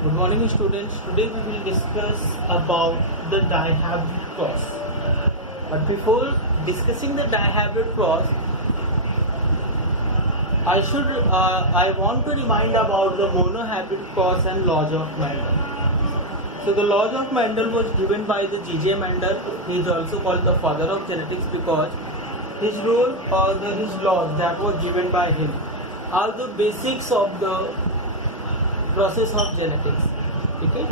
Good morning, students. Today we will discuss about the dihybrid cross. But before discussing the dihybrid cross, I want to remind about the monohybrid cross and laws of Mendel. So the laws of Mendel was given by the G.J. Mendel. He is also called the father of genetics because his rule or his laws that was given by him are the basics of the process of genetics. Okay?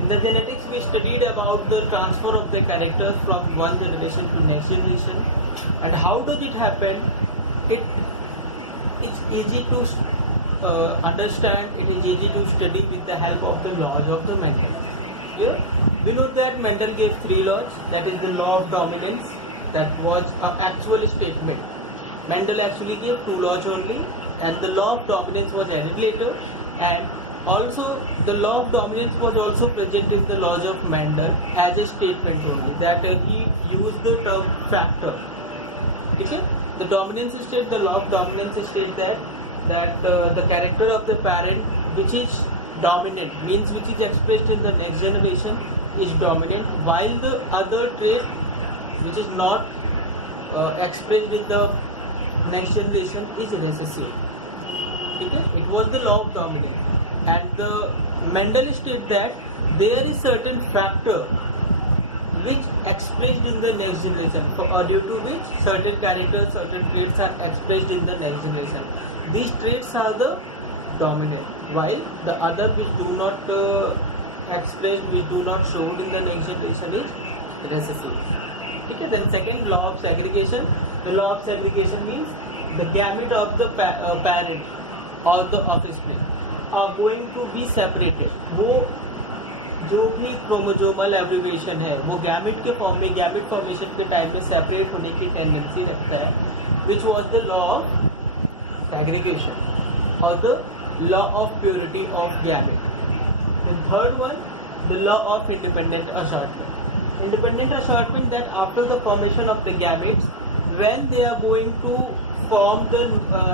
In the genetics we studied about the transfer of the characters from one generation to next generation, and how does it happen. It's easy to understand, it is easy to study with the help of the laws of the Mendel. Here we know that Mendel gave three laws, that is the law of dominance, that was an actual statement. Mendel actually gave two laws only, and the law of dominance was added later, and also the law of dominance was also present in the laws of Mendel as a statement only, that he used the term factor. Okay? The dominance state, the law of dominance state that the character of the parent which is dominant, means which is expressed in the next generation, is dominant, while the other trait which is not expressed in the next generation is recessive. Okay? It was the law of dominance. And the Mendel stated that there is certain factor which expressed in the next generation, due to which certain characters, certain traits are expressed in the next generation. These traits are the dominant, while the other which do not express, which do not show in the next generation is recessive. Okay, then second, law of segregation. The law of segregation means the gamete of the parent or the offspring are going to be separated. वो जो भी chromosomal abbreviation है वो gamete के form में, gamete formation के time में separate होने की टेंडेंसी रखता है, which was the law of segregation और the law of purity of gamete. And third one, the law of independent assortment. Independent assortment, that after the formation of the gametes, when they are going to form the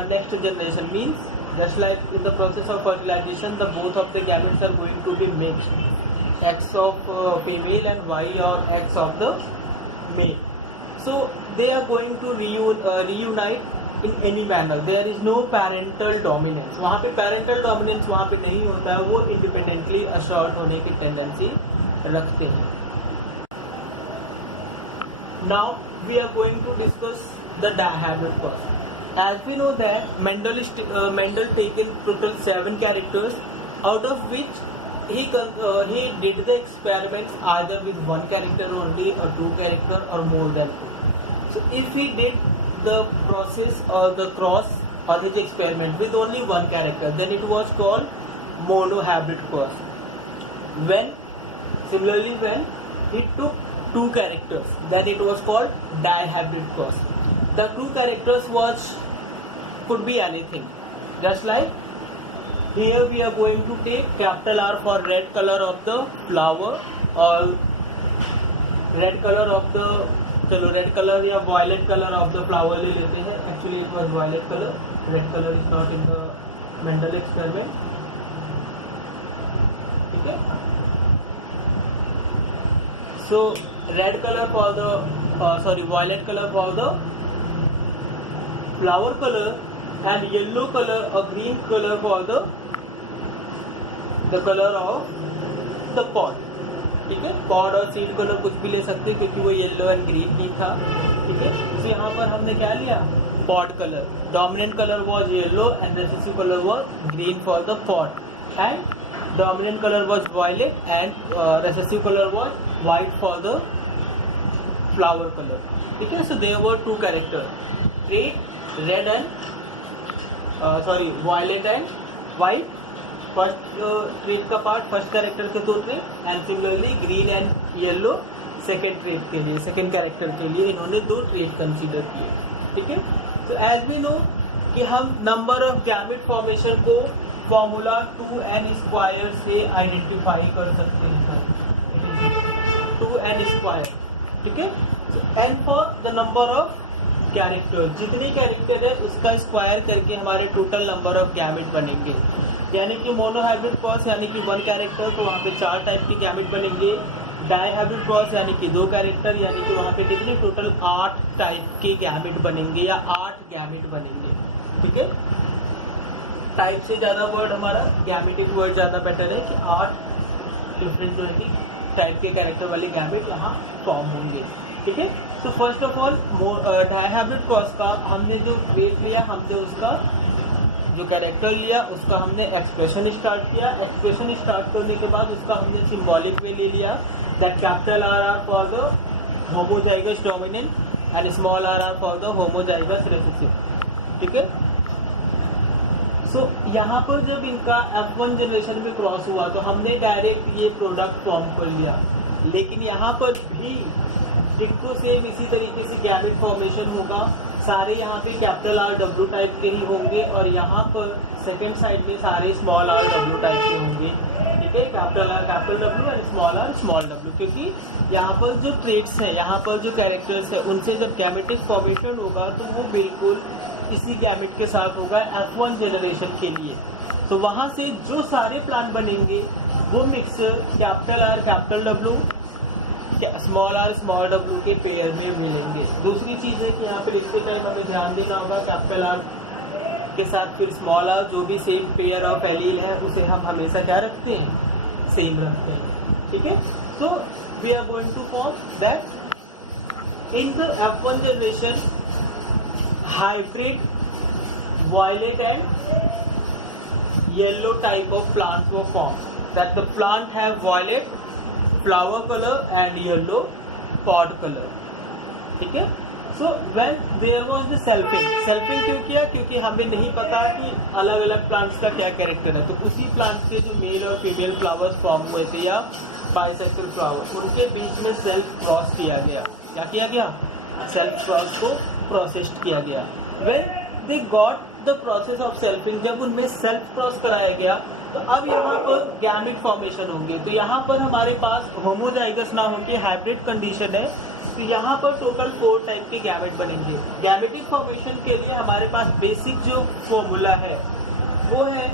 next generation, means just like in the process of fertilization, the both of the gametes are going to be mixed, X of female and Y or X of the male. So they are going to reunite in any manner. There is no parental dominance. वहाँ पे parental dominance वहाँ पे नहीं होता है, वो independently assert होने की tendency रखते हैं. Now we are going to discuss the dihybrid cross. As we know that Mendel taken total 7 characters, out of which he did the experiments either with one character only or two character or more than two. So if he did the process or the cross or his experiment with only one character, then it was called monohybrid cross. When he took two characters, then it was called dihybrid cross. The two characters could be anything, just like here we are going to take capital R for red color of the flower or red color of the, चलो red color या violet color of the flower ले लेते हैं. Actually it was violet color, red color is not in the Mendel experiment. Okay, so red color for the violet color for the flower color, and yellow color or green color for the color of the pod. ठीक है, pod और seed colour कुछ भी ले सकते हैं क्योंकि वो येलो एंड ग्रीन नहीं था. ठीक है, तो यहाँ पर हमने क्या लिया, pod colour. Dominant colour was yellow and recessive colour was green for the pod, and dominant colour was violet and recessive colour was white for the flower colour. ठीक है, so there were two character, red and violet and white. First trait का part first character के दो trait, and similarly green and yellow second trait के लिए, second character के लिए इन्होंने दो ट्रेट कंसीडर किए. ठीक है, तो एज वी नो कि हम नंबर ऑफ गैमेट फॉर्मेशन को फॉर्मूला 2n² से आइडेंटिफाई कर सकते हैं. 2n². ठीक है, so n for the number of character, जितने कैरेक्टर है उसका स्क्वायर करके हमारे टोटल नंबर ऑफ गैमेट बनेंगे। यानी कि मोनोहाइब्रिड क्रॉस यानी कि 1 कैरेक्टर, तो वहाँ पे 4 टाइप के गैमेट बनेंगे। डाईहाइब्रिड क्रॉस यानी कि 2 कैरेक्टर, यानी कि वहाँ पे कितने टोटल 8 टाइप के गैमेट बनेंगे या 8 गैमेट बनेंगे। ठीक है, टाइप से ज़्यादा वर्ड हमारा गैमेटिक वर्ड ज़्यादा बेटर है कि 8 डिफरेंट जो है कि टाइप के कैरेक्टर वाले गैमेट यहाँ फॉर्म होंगे। ठीक है, तो first of all dihybrid cross का हमने जो वेट लिया, हमने उसका जो कैरेक्टर लिया उसका हमने एक्सप्रेशन स्टार्ट किया। एक्सप्रेशन स्टार्ट करने के बाद उसका हमने सिंबॉलिक वे ले लिया, that capital R R for the homozygous dominant and small R R for the homozygous recessive. ठीक है, सो यहाँ पर जब इनका F1 जनरेशन में क्रॉस हुआ तो हमने डायरेक्ट ये प्रोडक्ट फॉर्म कर लिया, लेकिन यहाँ पर भी डिक्टो सेम इसी तरीके से गैमेट फॉर्मेशन होगा। सारे यहाँ पे कैपिटल आर डब्ल्यू टाइप के ही होंगे और यहाँ पर सेकेंड साइड में सारे स्मॉल आर डब्ल्यू टाइप के होंगे। ठीक है, capital R capital W and small R small W, क्योंकि यहाँ पर जो ट्रेट्स हैं, यहाँ पर जो कैरेक्टर्स हैं, उनसे जब गैमेटिक फॉर्मेशन होगा तो वो बिल्कुल इसी गैमेट के साथ होगा F1 जनरेशन के लिए। तो वहाँ से जो सारे प्लांट बनेंगे वो mixer capital R capital W small R small W के पेयर में मिलेंगे। दूसरी चीज़ है कि यहाँ पे लिखते टाइम हमें ध्यान देना होगा, कैपिटल आर के साथ फिर स्मॉल आर जो भी सेम पेयर ऑफ एलील है उसे हम हमेशा क्या रखते हैं, सेम रखते हैं। ठीक है, so we are going to form that in the F1 generation hybrid violet and yellow type of plants were formed, that the plant have violet flower color and yellow pod color. ठीक है, so when there was the selfing क्यों किया, क्योंकि हमें नहीं पता कि अलग अलग प्लांट्स का क्या कैरेक्टर है, तो उसी प्लांट के जो मेल और फीमेल फ्लावर्स फॉर्म हुए थे या बाइसेक्सुअल फ्लावर, उनके बीच में सेल्फ क्रॉस किया गया। क्या किया गया, सेल्फ क्रॉस को प्रोसेस किया गया। When they got the process of selfing, जब उनमें सेल्फ क्रॉस कराया गया तो अब यहाँ पर गैमेट फॉर्मेशन होंगे। तो यहाँ पर हमारे पास होमोजाइगस ना होके हाइब्रिड कंडीशन है, तो यहाँ पर टोटल 4 टाइप के गैमेट बनेंगे। गैमेटिक फॉर्मेशन के लिए हमारे पास बेसिक जो फॉर्मूला है वो है,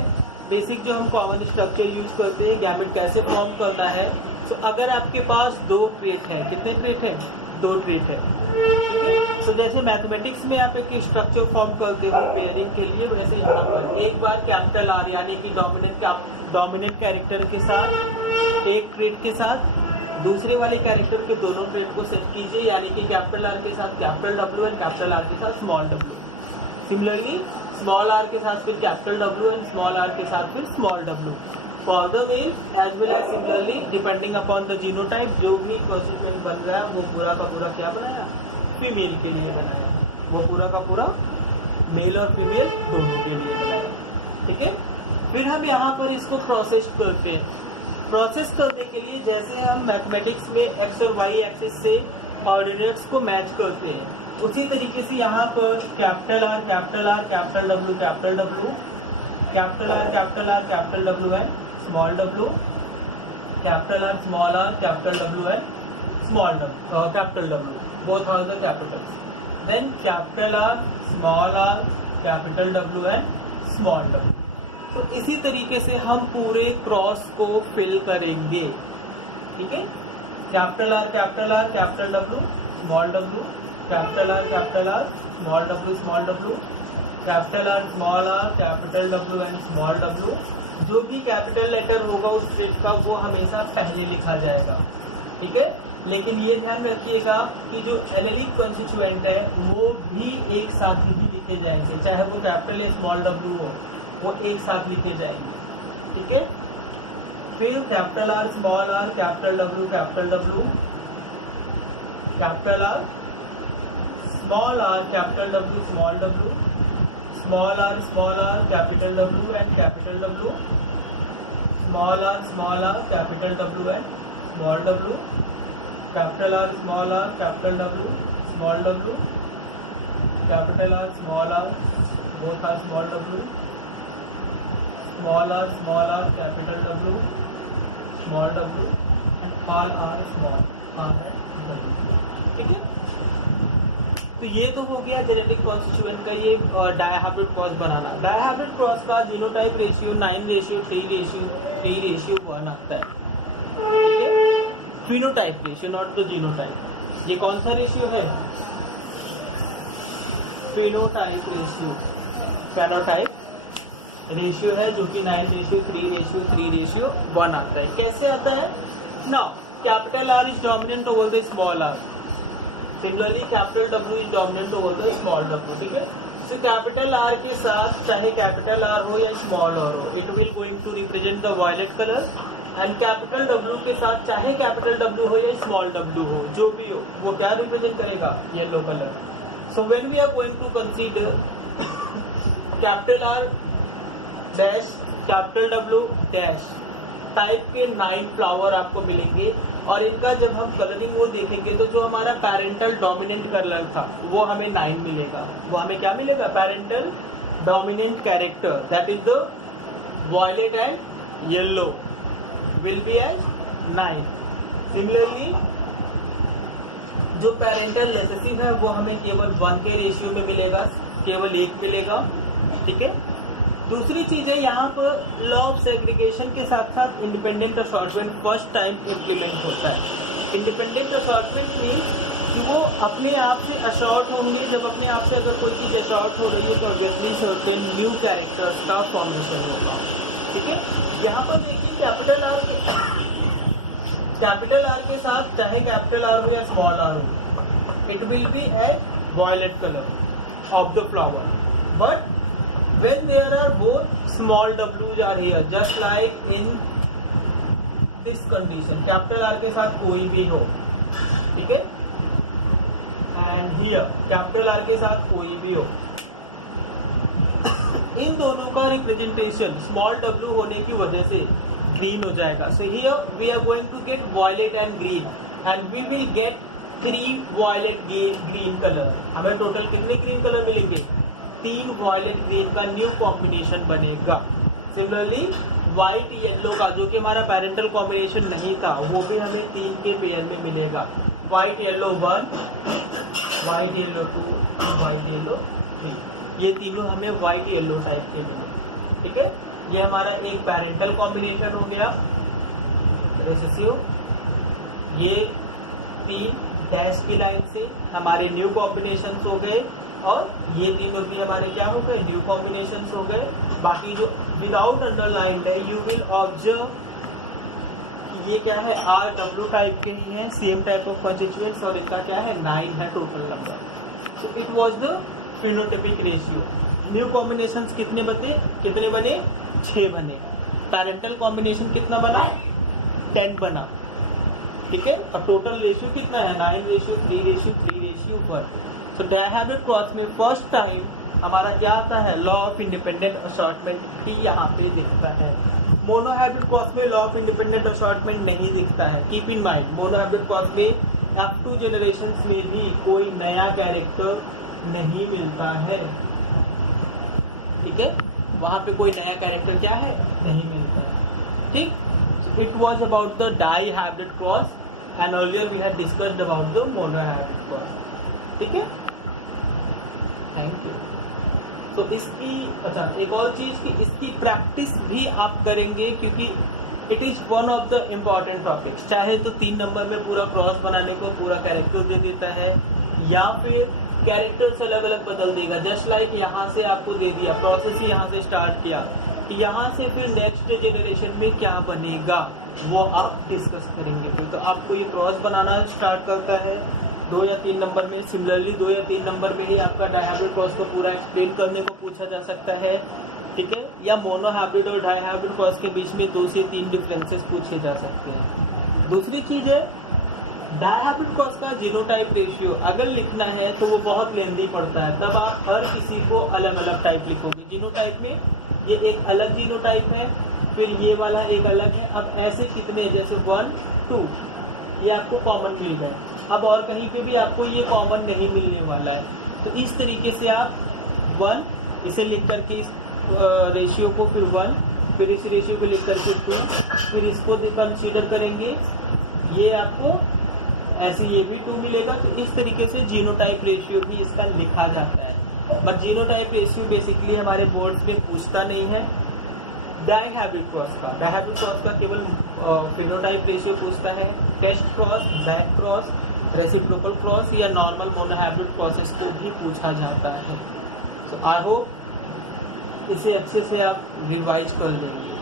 बेसिक जो हम कॉमन स्ट्रक्चर यूज करते हैं गैमेट कैसे फॉर्म करना है। तो अगर आपके पास 2 ट्रेट है, कितने ट्रेट है, 2 ट्रेट है। तो जैसे मैथमेटिक्स में आप एक स्ट्रक्चर फॉर्म करते हो पेयरिंग के लिए, वैसे यहाँ पर एक बार कैपिटल आर यानी कि डोमिनेंट कैरेक्टर के साथ एक ट्रेट के साथ दूसरे वाले कैरेक्टर के दोनों ट्रेट को सेट कीजिए, यानी कि कैपिटल आर के साथ capital W and capital R के साथ small W. Similarly small R के साथ फिर capital W and small R के साथ फिर small W for the male as well as similarly depending upon the genotype. जो भी कॉन्स्टिट्यूएंट बन रहा है वो पूरा का पूरा क्या बनाया, फीमेल के लिए बनाया, वो पूरा का पूरा मेल और फीमेल दोनों के लिए बनाया। ठीक है, फिर हम यहाँ पर इसको प्रोसेस करते हैं। प्रोसेस करने के लिए जैसे हम मैथमेटिक्स में एक्स और वाई एक्सिस से ऑर्डिनेट्स को मैच करते हैं, उसी तरीके से यहाँ पर capital R capital R capital W capital W capital R capital R capital W and small W capital are small R capital W and small W capital W both are the capitals, then capital R small r capital W and small w। तो इसी तरीके से हम पूरे cross को fill करेंगे। ठीक है, capital R capital W small W capital are small W capital R capital W and small W. जो भी कैपिटल लेटर होगा उस ट्रेट का वो हमेशा पहले लिखा जाएगा। ठीक है, लेकिन ये ध्यान रखिएगा कि जो एलेलिक कॉन्स्टिट्यूएंट है वो भी एक साथ ही लिखे जाएंगे, चाहे वो कैपिटल या स्मॉल डब्ल्यू हो, वो एक साथ लिखे जाएंगे। ठीक है, फिर capital R capital W capital W capital R capital W small W small R capital W and capital W small R capital W and small W capital R capital W small W capital R both R small W small R capital W small W and all R small R है। ठीक है, तो ये तो हो गया genetic constituent का ये डायहाइब्रिड क्रॉस बनाना। डायहाइब्रिड क्रॉस का जीनोटाइप रेशियो 9:3:1 आता है, ठीक है। Phenotype ratio, not the genotype. ये कौन सा रेशियो है? फिनोटाइप रेशियो, फेनोटाइप रेशियो है जो कि 9:3:1 आता है। कैसे आता है? Now capital R is dominant over the small R, similarly capital W is dominant over the small W, ठीक है। सो कैपिटल आर के साथ चाहे कैपिटल आर हो या स्मॉल आर हो, it will going to represent the violet colour, and capital W के साथ चाहे कैपिटल डब्ल्यू हो या स्मॉल डब्ल्यू हो, जो भी हो, वो क्या रिप्रेजेंट करेगा? Yellow colour. So when we are going to consider capital R dash capital W dash type के 9 फ्लावर आपको मिलेंगे, और इनका जब हम कलरिंग वो देखेंगे तो जो हमारा पैरेंटल डोमिनेंट कलर था वो हमें 9 मिलेगा। वो हमें क्या मिलेगा? Parental dominant character, that is the violet and yellow will be as 9। Similarly जो पैरेंटल रिसेसिव है वो हमें केवल 1 के रेशियो में मिलेगा, केवल 1 मिलेगा, ठीक है। दूसरी चीज है यहाँ पर लॉ ऑफ सेग्रीगेशन के साथ साथ independent assortment first time implement होता है। इंडिपेंडेंट असॉर्टमेंट मीन्स कि वो अपने आप से असॉर्ट होंगे। जब अपने आप से अगर कोई चीज असॉर्ट हो रही है तो ऑब्वियसली सर्टेन न्यू कैरेक्टर्स का फॉर्मेशन होगा, ठीक है। यहाँ पर देखिए कैपिटल आर के साथ चाहे कैपिटल आर हो या स्मॉल आर हो, it will be a violet colour of the flower, but when there are both small w's are here, just like in this condition, capital R के साथ कोई भी हो, ठीक है, and here capital R के साथ कोई भी हो, इन दोनों का रिप्रेजेंटेशन स्मॉल w होने की वजह से ग्रीन हो जाएगा। So here we are going to get violet and green, and we will get 3 violet green color। हमें टोटल कितने ग्रीन कलर मिलेंगे? 3 वॉयलेट ग्रीन का न्यू कॉम्बिनेशन बनेगा। सिमिलरली व्हाइट येलो का जो कि हमारा पैरेंटल कॉम्बिनेशन नहीं था वो भी हमें 3 के पेयर में मिलेगा। White yellow 1, white yellow 2, white yellow 3, ये तीनों हमें व्हाइट येलो टाइप के मिले, ठीक है। ये हमारा एक पैरेंटल कॉम्बिनेशन हो गया रिसेसिव। ये 3 डैश की लाइन से हमारे न्यू कॉम्बिनेशन हो गए, और ये तीनों भी हमारे क्या हो गए? न्यू कॉम्बिनेशंस हो गए। बाकी जो विदाउट अंडरलाइंड है, यू विल ऑब्जर्व कि ये क्या है? आर डब्ल्यू टाइप के ही है, सेम टाइप ऑफ कॉन्स्टिट्यूएंट्स, और इनका क्या है? 9 है total number. So it was the phenotypic ratio. New combinations कितने बने? 6 बने। पैरेंटल कॉम्बिनेशन कितना बना? 10 बना, ठीक है। और टोटल रेशियो कितना है? 9:3:1। तो डायहाइब्रिड क्रॉस में फर्स्ट टाइम हमारा क्या आता है? लॉ ऑफ इंडिपेंडेंट असॉर्टमेंट ही यहाँ पे दिखता है। मोनोहाइब्रिड क्रॉस में लॉ ऑफ इंडिपेंडेंट असॉर्टमेंट नहीं दिखता है। Keep in mind, monohybrid cross में अप टू जनरेशंस में भी कोई नया कैरेक्टर नहीं मिलता है, ठीक है। वहां पे कोई नया कैरेक्टर क्या है? नहीं मिलता है, ठीक। It was about the dihybrid cross, and earlier we had discussed about the monohybrid cross, ठीक है। Thank you. तो इसकी एक और चीज कि इसकी प्रैक्टिस भी आप करेंगे, क्योंकि it is one of the important topics. चाहे तो 3 नंबर में पूरा क्रॉस बनाने को पूरा कैरेक्टर दे देता है, या फिर कैरेक्टर्स अलग अलग बदल देगा। जस्ट लाइक यहाँ से आपको दे दिया, प्रोसेस ही यहाँ से स्टार्ट किया कि यहाँ से फिर नेक्स्ट जनरेशन में क्या बनेगा वो आप डिस्कस करेंगे। फिर तो आपको ये क्रॉस बनाना स्टार्ट करता है 2 या 3 नंबर में। सिमिलरली 2 या 3 नंबर में ही आपका डायहाइब्रिड क्रॉस को पूरा एक्सप्लेन करने को पूछा जा सकता है, ठीक है। या मोनोहाइब्रिड और डायहाइब्रिड क्रॉस के बीच में 2 से 3 डिफरेंसेस पूछे जा सकते हैं। दूसरी चीज है डायहाइब्रिड क्रॉस का जीनोटाइप रेशियो अगर लिखना है तो वो बहुत लेंदी पड़ता है, तब आप हर किसी को अलग अलग टाइप लिखोगे। जीनोटाइप में ये एक अलग जीनोटाइप है, फिर ये वाला एक अलग है। अब ऐसे कितने, जैसे 1, 2 ये आपको कॉमन मिल गए। अब और कहीं पे भी आपको ये कॉमन नहीं मिलने वाला है, तो इस तरीके से आप 1 इसे लिख करके इस रेशियो को, फिर 1, फिर इस रेशियो को लिख करके 2, फिर इसको कंसीडर करेंगे। ये आपको ऐसे ये भी 2 मिलेगा। तो इस तरीके से जीनोटाइप रेशियो भी इसका लिखा जाता है। बट जीनोटाइप रेशियो बेसिकली हमारे बोर्ड्स में पूछता नहीं है। डायहैब्रिड क्रॉस का केवल फिनोटाइप रेशियो पूछता है। Test cross, back cross, reciprocal cross या नॉर्मल मोनोहाइब्रिड क्रॉसेस को भी पूछा जाता है। सो आई होप इसे अच्छे से आप रिवाइज कर लेंगे।